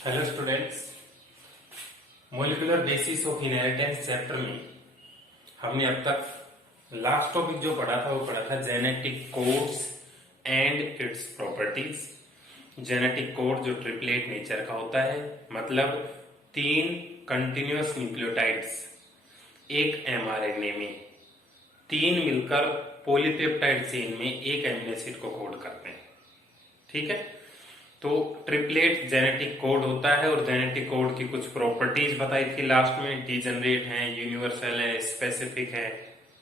Hello students, molecular basis of inheritance chapter में हमने अब तक लास्ट टॉपिक जो पढ़ा था वो पढ़ा था genetic codes and its properties. Genetic code जो ट्रिपलेट नेचर का होता है, मतलब 3 कंटिन्यूअस न्यूक्लियोटाइड्स एक एमआरएनए में 3 मिलकर पॉलीपेप्टाइड चेन में एक एमिनो एसिड को कोड करते हैं। ठीक है, तो ट्रिपलेट जेनेटिक कोड होता है और जेनेटिक कोड की कुछ प्रॉपर्टीज बताई थी लास्ट में। डीजेनरेट है, यूनिवर्सल है, स्पेसिफिक है।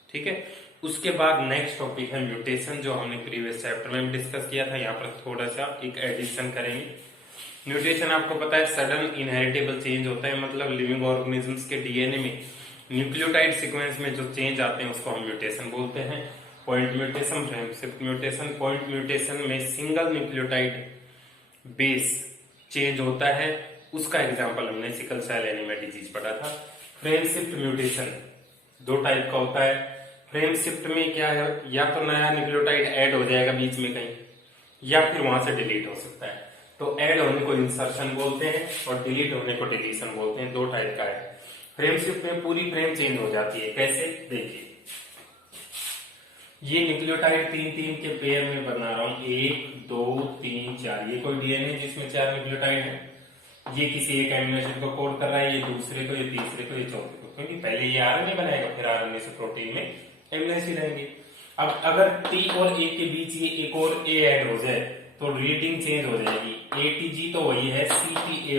ठीक है, उसके बाद नेक्स्ट टॉपिक है म्यूटेशन, जो हमने प्रीवियस चैप्टर में डिस्कस किया था। यहाँ पर थोड़ा सा एक एडिशन करेंगे। म्यूटेशन आपको पता है सडन इनहेरिटेबल चेंज होता है, मतलब लिविंग ऑर्गेनिजम्स के डीएनए में न्यूक्लियोटाइड सीक्वेंस में जो चेंज आते हैं उसको हम म्यूटेशन बोलते हैं। Point mutation, frame shift mutation. Point mutation में सिंगल न्यूक्लियोटाइड बेस चेंज होता है, उसका एग्जांपल हमने सिकल सेल एनीमिया डिजीज पढ़ा था। फ्रेम शिफ्ट म्यूटेशन 2 टाइप का होता है। फ्रेम शिफ्ट में क्या है, या तो नया न्यूक्लियोटाइड ऐड हो जाएगा बीच में कहीं, या फिर वहां से डिलीट हो सकता है। तो ऐड होने को इंसर्शन बोलते हैं और डिलीट होने को डिलीशन बोलते हैं। 2 टाइप का है। फ्रेम शिफ्ट में पूरी फ्रेम चेंज हो जाती है। कैसे, देखिए ये न्यूक्लियोटाइड 3-3 के पेयर में बना रहा हूं, 1 2 3 4। ये कोई डीएनए जिसमें 4 न्यूक्लियोटाइड है। ये किसी एक एमिनो एसिड को कोड कर रहा है, ये दूसरे को, ये तीसरे को, ये चौथे को, क्योंकि पहले ये आरएनए बनाएगा, फिर आरएनए से प्रोटीन में एमिनो एसिड आएंगे। अब अगर टी और ए के बीच ये एक और ए ऐड हो जाए तो रीडिंग चेंज हो जाएगी। एटीजी तो वही है, सीटीए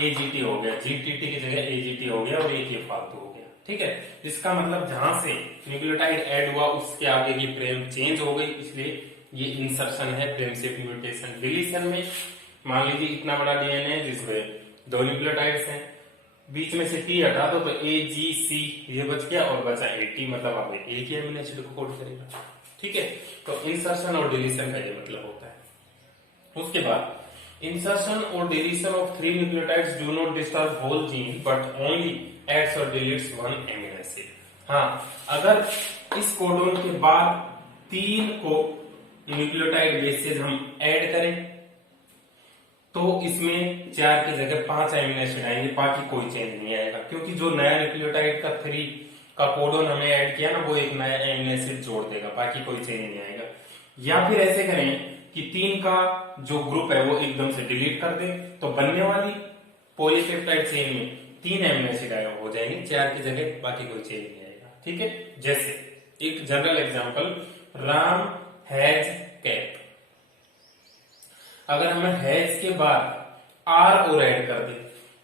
एजीटी हो गया, जीटीटी की जगह एजीटी हो गया और एक ये फालतू हो गया। ठीक है, इसका मतलब जहां से न्यूक्लियोटाइड ऐड हुआ उसके आगे की फ्रेम चेंज हो गई, इसलिए ये इंसर्शन है, फ्रेम शिफ्ट म्यूटेशन। डिलीशन में मान लीजिए इतना बड़ा डीएनए जिसमें 2 न्यूक्लियोटाइड्स हैं, बीच में से टी हटा दो तो ए जी सी ये बच गया और बचा एटी, मतलब आप एक ही एमिनो एसिड को कोड करेगा। ठीक है, तो इंसर्शन और डिलीशन का ये मतलब होता है। उसके बाद इंसर्शन और deletion of 3 nucleotides do not disturb whole gene but only adds और डिलीट्स 1 एमिनो एसिड। हाँ, अगर इस कोडोन के बाद 3 को न्यूक्लियोटाइड बेसेस हम ऐड करें तो इसमें 4 की जगह 5 एमिनो एसिड आएंगे, बाकी कोई चेंज नहीं आएगा, क्योंकि जो नया न्यूक्लियोटाइड का 3 का कोडोन हमने ऐड किया ना, वो एक नया एमिनो एसिड जोड़ देगा, बाकी कोई चेंज नहीं आएगा। या फिर ऐसे करें कि 3 का जो ग्रुप है वो एकदम से डिलीट कर दे, तो बनने वाली पॉलीपेप्टाइड चेन में 3 एमिनो एसिड हो जाएंगे, 4 की जगह, बाकी कोई चेंज नहीं आएगा। ठीक है, जैसे एक general example, Ram has cap. अगर हमें हैज के बाद आर और ऐड कर दे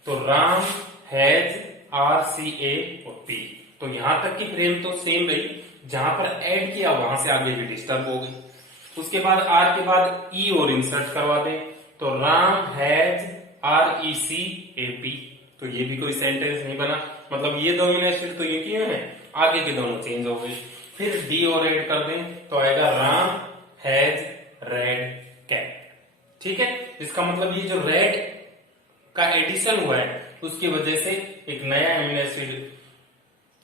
तो राम हैज आर सी ए और पी, तो यहां तक की फ्रेम तो सेम रही, जहां पर ऐड किया वहां से आगे भी डिस्टर्ब हो गई। उसके बाद आर के बाद ई और इंसर्ट करवा दें तो Ram has R E C A P, तो ये भी कोई सेंटेंस नहीं बना, मतलब ये 2 एमिनो एसिड तो ये किए हैं, आगे के दोनों चेंज हो गए। फिर डी और ऐड कर दें तो आएगा राम हैज रेड कैप। ठीक है, इसका मतलब ये जो रेड का एडिशन हुआ है उसकी वजह से एक नया एमिनो एसिड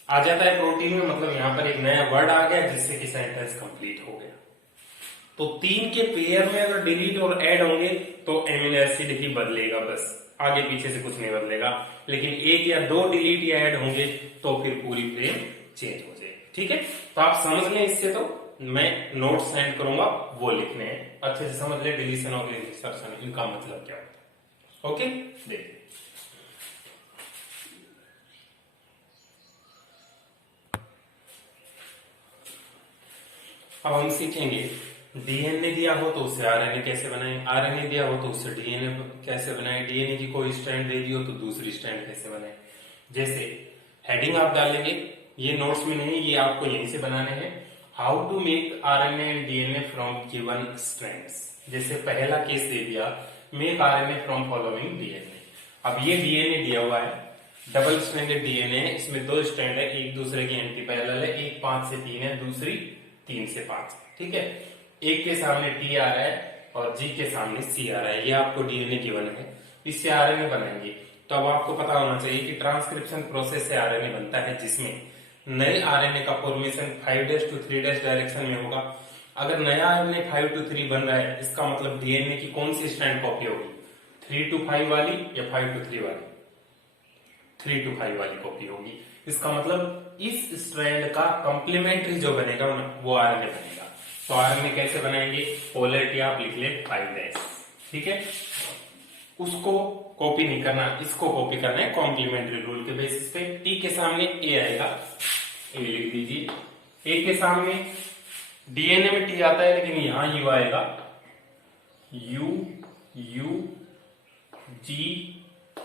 आ जाता है प्रोटीन में, मतलब यहां पर एक नया वर्ड आ गया जिससे कि सेंटेंस कंप्लीट हो गया। तो 3 के पेयर में अगर डिलीट और ऐड होंगे तो एमिनो एसिड ही बदलेगा, बस आगे पीछे से कुछ नहीं बदलेगा। लेकिन 1 या 2 डिलीट या ऐड होंगे तो फिर पूरी फ्रेम चेंज हो जाएगी। ठीक है, तो आप समझ लें, इससे तो मैं नोट सेंड करूंगा, वो लिखने हैं, अच्छे से समझ लें डिलीशन और इंसर्शन इनका मतलब क्या होता है। ओके, देखिए अब हम सीखेंगे डीएनए दिया हो तो उससे आरएनए कैसे बनाएं, आरएनए दिया हो तो उससे डीएनए कैसे बनाएं, डीएनए की कोई स्ट्रैंड दे दी हो तो दूसरी स्ट्रैंड कैसे बनाएं। जैसे हेडिंग आप डालेंगे, ये नोट्स में नहीं, ये आपको यहीं से बनाने हैं। How to make RNA and DNA from given strands. जैसे पहला केस दे दिया, make RNA from following DNA. अब ये डीएनए दिया हुआ है, डबल स्ट्रैंडेड डीएनए है, इसमें 2 स्ट्रैंड है, एक दूसरे की एंटी पैरेलल है, एक 5 से 3 है, दूसरी 3 से 5। ठीक है, एक के सामने टी आ रहा है और जी के सामने सी आ रहा है, ये आपको डीएनए गिवन है, इससे आरएनए बनाएंगे। तो अब आपको पता होना चाहिए कि ट्रांसक्रिप्शन प्रोसेस से आरएनए बनता है, जिसमें नए आरएनए का फॉर्मेशन 5' to 3' डायरेक्शन में होगा। अगर नया आरएनए 5 to 3 बन रहा है, इसका मतलब डीएनए की कौन सी स्ट्रैंड कॉपी होगी, 3 to 5 वाली या 5 to 3 वाली, 3 to 5 वाली कॉपी होगी। इसका मतलब इस स्ट्रैंड का कंप्लीमेंट्री जो बनेगा ना वो आरएनए बनेगा। तो आरएनए कैसे बनाएंगे, पोलैरिटी आप लिख ले 5', ठीक है। उसको कॉपी नहीं करना, इसको कॉपी करना है कॉम्प्लीमेंट्री रूल के बेसिस पे। टी के सामने ए आएगा, ए लिख दीजिए। ए के सामने डीएनए में टी आता है लेकिन यहां यू आएगा, यू यू जी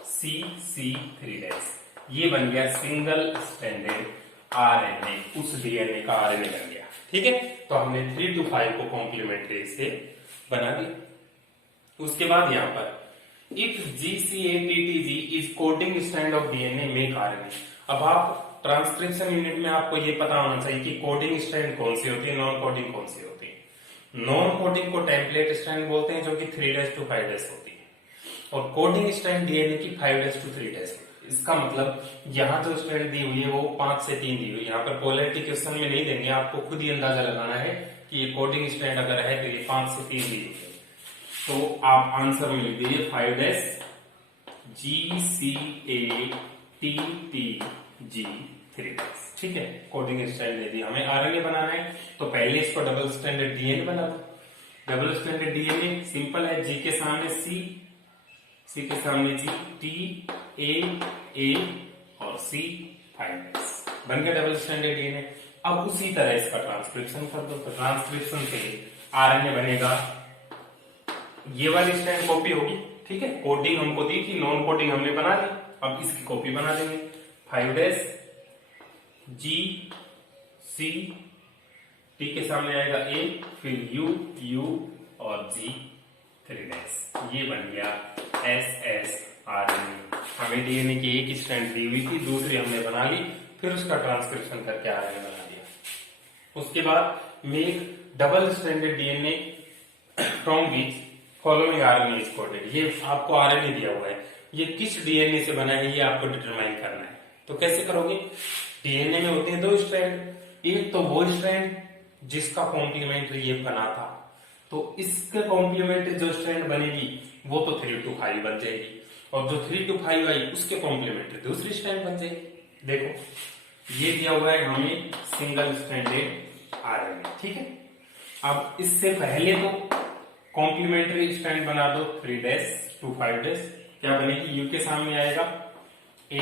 सी सी 3'। ये बन गया सिंगल स्ट्रैंडेड आरएनए, उस डीएनए का आरएनए बन गया, ठीक है। तो हमने 3 to 5 को कॉम्प्लीमेंट्री से बना दिया। उसके बाद यहां पर if GCATTG is coding strand of DNA make RNA. अब आप ट्रांसक्रिप्शन यूनिट में आपको ये पता होना चाहिए कि कोडिंग स्ट्रैंड कौन सी होती है, नॉन कोडिंग कौन सी होती है। नॉन कोडिंग को टेम्पलेट स्ट्रैंड बोलते हैं जो कि 3' to 5' होती है, और कोडिंग स्ट्रैंड डीएनए की 5' to 3' होती है। इसका मतलब यहाँ जो स्ट्रैंड दी हुई है वो 5 से 3 दी हुई है। यहाँ पर पोलैरिटी क्वेश्चन में नहीं देंगे, आपको खुद ही अंदाजा लगाना है कि ये कोडिंग स्ट्रैंड अगर है तो ये 5 से 3 दी हुई है। तो आप आंसर में लिख दीजिए 5' GCATTG 3', ठीक है। कोडिंग स्ट्रैंड दे दी, हमें आरएनए बनाना है तो पहले इसको डबल स्ट्रैंडेड डीएनए बना दो। डबल स्ट्रैंडेड डीएनए सिंपल है, जी के सामने सी, सी के सामने जी, टी ए और सी 5' बन गया डबल स्ट्रैंडेड डीएनए। अब उसी तरह इसका ट्रांसक्रिप्शन कर दो, तो ट्रांसक्रिप्शन से आरएनए बनेगा, ये वाली स्ट्रैंड कॉपी होगी, ठीक है। कोडिंग हमको दी थी, नॉन कोडिंग हमने बना ली, अब इसकी कॉपी बना देंगे 5' जी सी, टी के सामने आएगा ए, फिर यू और जी 3'। ये बन गया SS आरएनए। हमें डीएनए की एक स्ट्रैंड दी हुई थी, दूसरी हमने बना ली, फिर उसका ट्रांसक्रिप्शन करके आरएनए बना दिया। उसके बाद make double stranded DNA from which following RNA is coded. ये आपको आरएनए दिया हुआ है, ये किस डीएनए से बना है ये आपको डिटरमाइन करना है। तो कैसे करोगे, डीएनए में होते हैं 2 स्ट्रैंड, एक तो वो स्ट्रैंड जिसका कॉम्प्लीमेंट्री ये बना था, तो इसके कॉम्प्लीमेंट्री जो स्ट्रैंड बनेगी वो तो 3 to 5 बन जाएगी, और जो 3 to 5 आई उसके कॉम्प्लीमेंट्री दूसरी स्ट्रैंड बन जाएगी। देखो ये दिया हुआ है हमें सिंगल स्ट्रैंडेड आरएनए, ठीक है। अब इससे पहले तो कॉम्प्लीमेंट्री स्ट्रैंड बना दो 3' to 5'। क्या बनेगी, यू के सामने आएगा ए,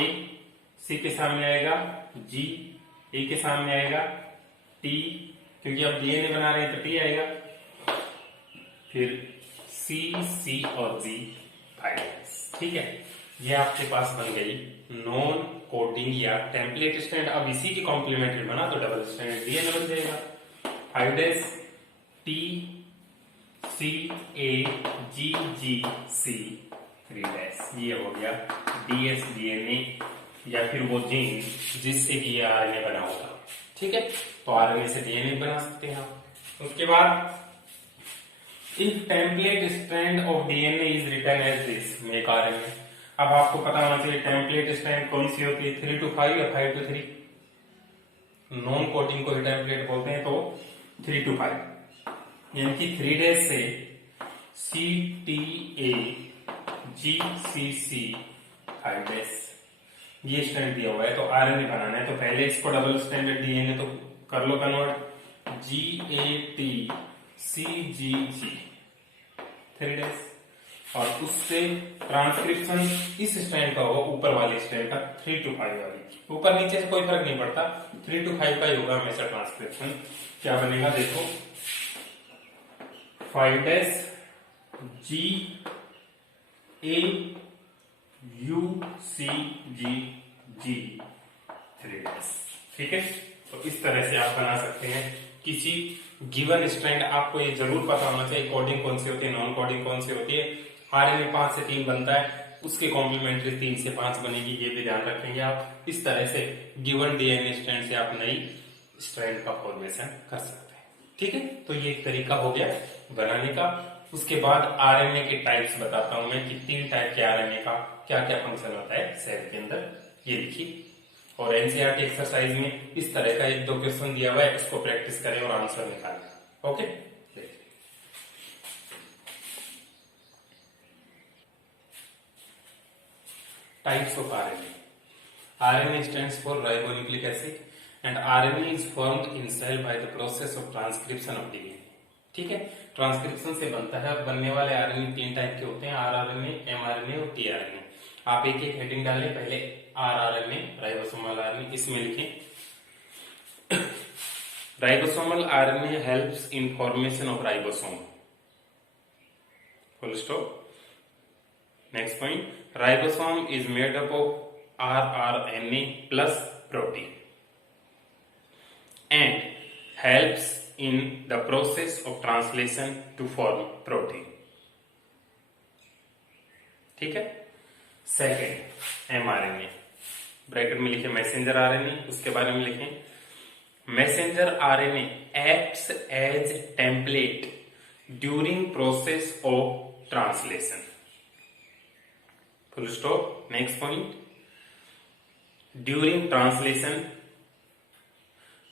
सी के सामने आएगा जी, ए के सामने आएगा टी, क्योंकि अब डीएनए बना रहे हैं तो टी आएगा, फिर सी और जी 5', ठीक है। ये आपके पास बन गई नॉन कोडिंग या टेम्पलेट स्ट्रैंड। अब इसी की कॉम्प्लीमेंट्री बना तो डबल स्ट्रैंड डीएनए बन जाएगा 5' टी सी ए जी जी सी 3'। ये हो गया DS डीएनए या फिर वो जीन जिससे कि ये आरएनए बना होगा, ठीक है। तो आरएनए से डीएनए बना सकते हैं आप। उसके बाद if template strand of DNA is written as this make RNA. अब आपको पता होना चाहिए टेम्पलेट स्ट्रैंड कौन सी होती है, 3 to 5 या 5 to 3। नॉन कोडिंग को ही टेम्पलेट बोलते हैं, तो 3 to 5, यानी कि 3' से CTA GCC 5'। ये स्ट्रैंड दिया हुआ है तो आरएनए बनाना है, तो पहले इसको डबल स्ट्रैंडेड डीएनए तो कर लो कन्वर्ट, GATCGG 3', और उससे ट्रांसक्रिप्शन इस स्ट्रैंड का होगा, ऊपर वाली स्ट्रैंड का 3 to 5 वाली। ऊपर नीचे से कोई फर्क नहीं पड़ता, 3 to 5 का ही होगा हमेशा ट्रांसक्रिप्शन। क्या बनेगा देखो, 5' G A U C G G 3', ठीक है। तो इस तरह से आप बना सकते हैं किसी गिवन स्ट्रैंड। आपको ये जरूर पता होना चाहिए कोडिंग कौन सी होती है, नॉन कोडिंग कौन सी होती है। आरएनए 5 से 3 बनता है, उसके कॉम्प्लीमेंट्री 3 से 5 बनेगी, ये भी ध्यान रखेंगे आप। इस तरह से गिवन डीएनए स्ट्रैंड से आप नई स्ट्रैंड का फॉर्मेशन कर सकते हैं, ठीक है। तो ये एक तरीका हो गया बनाने का। उसके बाद आरएनए के टाइप्स बताता हूं मैं कि 3 टाइप के आरएनए का क्या क्या फंक्शन होता है सेल के अंदर, ये लिखिए। और एनसीईआरटी एक्सरसाइज में इस तरह का 1-2 क्वेश्चन दिया हुआ है, इसको प्रैक्टिस करें और आंसर निकालें। Okay, types of RNA. RNA stands for ribonucleic acid and RNA is formed in cell by the process of transcription of DNA. ठीक है, ट्रांसक्रिप्शन से बनता है. बनने वाले आरएनए 3 टाइप के होते हैं, आरआरएनए, एमआरएनए और टीआरएनए. आप एक एक हेडिंग डालें. पहले आरआरएनए, राइबोसोमल आरएनए, इसमें लिखें ribosomal RNA helps in formation of ribosome, full stop. Next point, ribosome is made up of rRNA plus protein and helps in the process of translation to form protein. ठीक है. Second, mRNA, bracket में लिखे messenger RNA, उसके बारे में लिखें messenger RNA acts as template during process of translation, full stop. Next point, during translation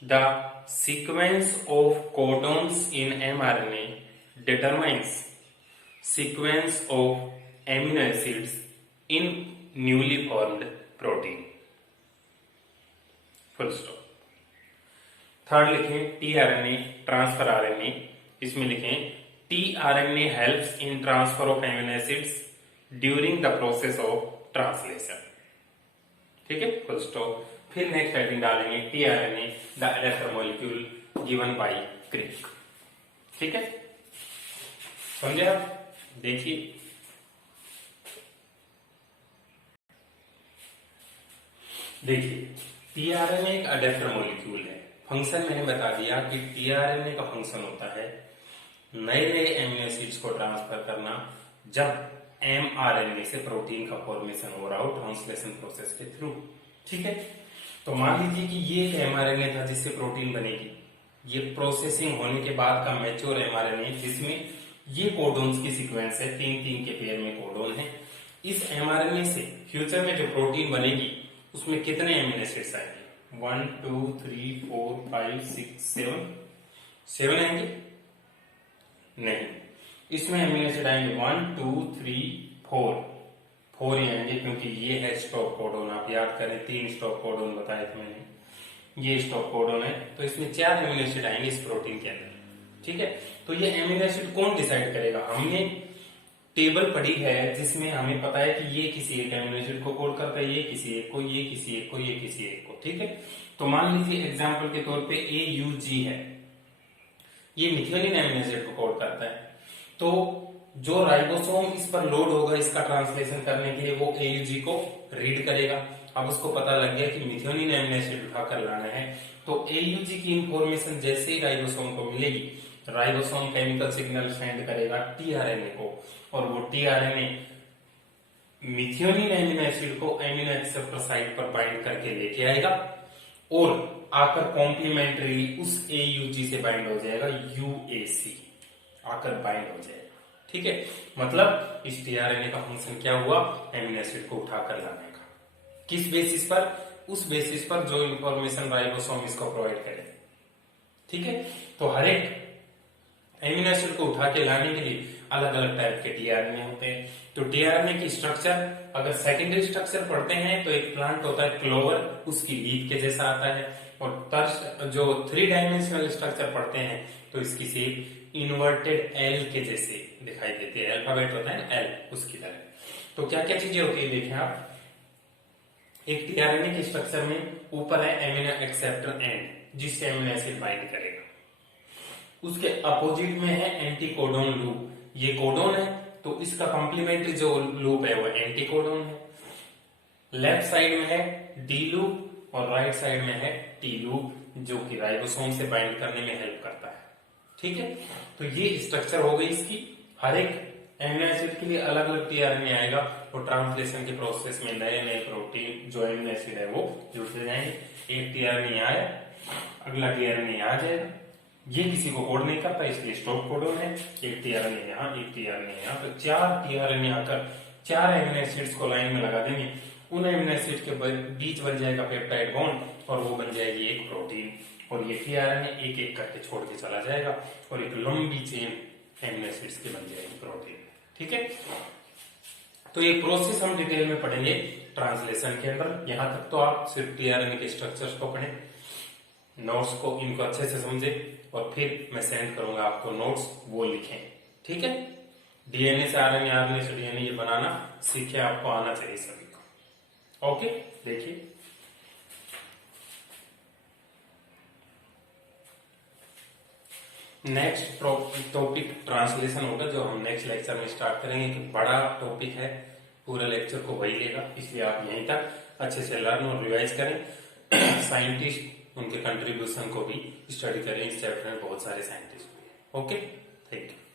the sequence of codons in mRNA determines sequence of amino acids in newly formed protein, full stop. Third लिखें tRNA, transfer RNA. इसमें लिखें tRNA helps in transfer of amino acids during the process of translation. ठीक है, full stop. फिर next heading डालेंगे tRNA, the adapter molecule given by Crick. ठीक है, समझे आप. देखिए टीआरएनए एक एडेप्टर मॉलिक्यूल है. फंक्शन मैंने बता दिया कि टीआरएनए का फंक्शन होता है नए नए एमिनो एसिड्स को ट्रांसफर करना जब एमआरएनए से प्रोटीन का फॉर्मेशन हो रहा हो ट्रांसलेशन प्रोसेस के थ्रू. ठीक है, तो मान लीजिए कि ये एक एमआरएनए था जिससे प्रोटीन बनेगी. ये प्रोसेसिंग होने के बाद का मैच्योर एमआरएनए जिसमें ये कोडोन्स की सीक्वेंस है, 3-3 के पेयर में कोडोन है. इस एमआरएनए से फ्यूचर में जो प्रोटीन बनेगी उसमें कितने एमिनो एसिड्स आएंगे? 1 2 3 4 5 6 7 आएंगे? नहीं, इसमें एमिनो एसिड आएंगे 1 2 3 4 ही आएंगे, क्योंकि ये है स्टॉप कोडोन. आप याद करें 3 स्टॉप कोडोन बताए थे मैंने, ये स्टॉप कोडोन है. तो इसमें 4 एमिनो एसिड आएंगे इस प्रोटीन के अंदर. ठीक है, तो ये एमिनो एसिड कौन डिसाइड करेगा? हमने टेबल पढ़ी है जिसमें हमें पता है कि ये किसी एक एमिनो एसिड को कोड करता है, ये किसी एक को, ये किसी एक को, ये किसी एक को. ठीक है, तो मान लीजिए एग्जाम्पल के तौर पे AUG है, ये मिथियोनिन एमिनो एसिड को कोड करता है. तो जो राइबोसोम इस पर लोड होगा इसका ट्रांसलेशन करने के लिए वो AUG को रीड करेगा. अब उसको पता लग गया कि मिथियोनिन एमिनो एसिड उठाकर लाना है, तो AUG की इंफॉर्मेशन जैसे ही राइबोसोम को मिलेगी, राइबोसोम केमिकल सिग्नल सेंड करेगा टीआरएनए को, और वो टीआरएनए मिथियोनिन एमिनो एसिड को एमिनो एक्सेप्टर साइट पर बाइंड करके लेके आएगा और आकर कॉम्प्लीमेंट्री उस AUG से बाइंड हो जाएगा, UAC आकर बाइंड हो जाएगा. ठीक है, मतलब इस टीआरएनए का फंक्शन क्या हुआ? एमिनो एसिड को उठाकर लाने का. किस बेसिस पर? उस बेसिस पर जो इंफॉर्मेशन राइबोसोम इसको प्रोवाइड करे. ठीक है, तो हर एक एमिनो एसिड को उठा के लाने के लिए अलग अलग टाइप के टीआरएनए होते हैं. तो टीआरएनए की स्ट्रक्चर अगर सेकेंडरी स्ट्रक्चर पढ़ते हैं तो एक प्लांट होता है क्लोवर, उसकी लीफ के जैसा आता है. और तर्स जो 3 डायमेंशनल स्ट्रक्चर पढ़ते हैं तो इसकी शेप इन्वर्टेड एल के जैसे दिखाई देती है. अल्फाबेट होता है ना एल, उसकी तरह. तो क्या क्या चीजें होती है देखें आप. एक टीआरएनए के स्ट्रक्चर में ऊपर है एमिनो एक्सेप्टर एंड जिससे एमिनो एसिड बाइंड करेगा. उसके अपोजिट में है एंटीकोडोन लूप. ये कोडोन है तो इसका कॉम्प्लीमेंट्री जो लूप है वो एंटीकोडोन है. लेफ्ट साइड में है डी लूप और राइट साइड में है टी लूप जो कि राइबोसोम से बाइंड करने में हेल्प करता है. ठीक है, तो ये स्ट्रक्चर हो गई इसकी. हर एक एमिनो एसिड के लिए अलग अलग टीआरएनए आएगा और ट्रांसलेशन के प्रोसेस में नए नए प्रोटीन जो एमिनो एसिड है वो जुड़ते जाएंगे. एक टीआरएनए आया, अगला टीआरएनए आ जाएगा. ये किसी को कोड नहीं करता इसलिए स्टॉप कोडोन है. एक टीआरएनए यहाँ, एक टीआरएनए यहाँ, तो 4 टीआरएनए आकर 4 एमिनो एसिड्स को लाइन में लगा देंगे. उन एमिनो एसिड के बीच बन जाएगा पेप्टाइड बॉन्ड और वो बन जाएगी एक प्रोटीन. और ये टीआरएनए एक एक करके छोड़ के चला जाएगा और एक लंबी चेन एमिनो एसिड्स की बन जाएगी प्रोटीन। ठीक है, तो ये प्रोसेस हम डिटेल में पढ़ेंगे ट्रांसलेशन के अंदर। यहां तक तो आप सिर्फ टीआरएनए के स्ट्रक्चर्स को पढ़ें, नोट्स को इनको अच्छे से समझे और फिर मैं सेंड करूंगा आपको नोट्स, वो लिखें। ठीक है, डीएनए से आरएनए, आरएनए से डीएनए ये बनाना सीखे, आपको आना चाहिए सभी को। ओके, देखिए नेक्स्ट टॉपिक ट्रांसलेशन होगा जो हम नेक्स्ट लेक्चर में स्टार्ट करेंगे, कि बड़ा टॉपिक है, पूरा लेक्चर को वही लेगा, इसलिए आप यहीं तक अच्छे से लर्न और रिवाइज करें। साइंटिस्ट, उनके कंट्रीब्यूशन को भी स्टडी करें, इस चैप्टर में बहुत सारे साइंटिस्ट हुए। Okay, thank you.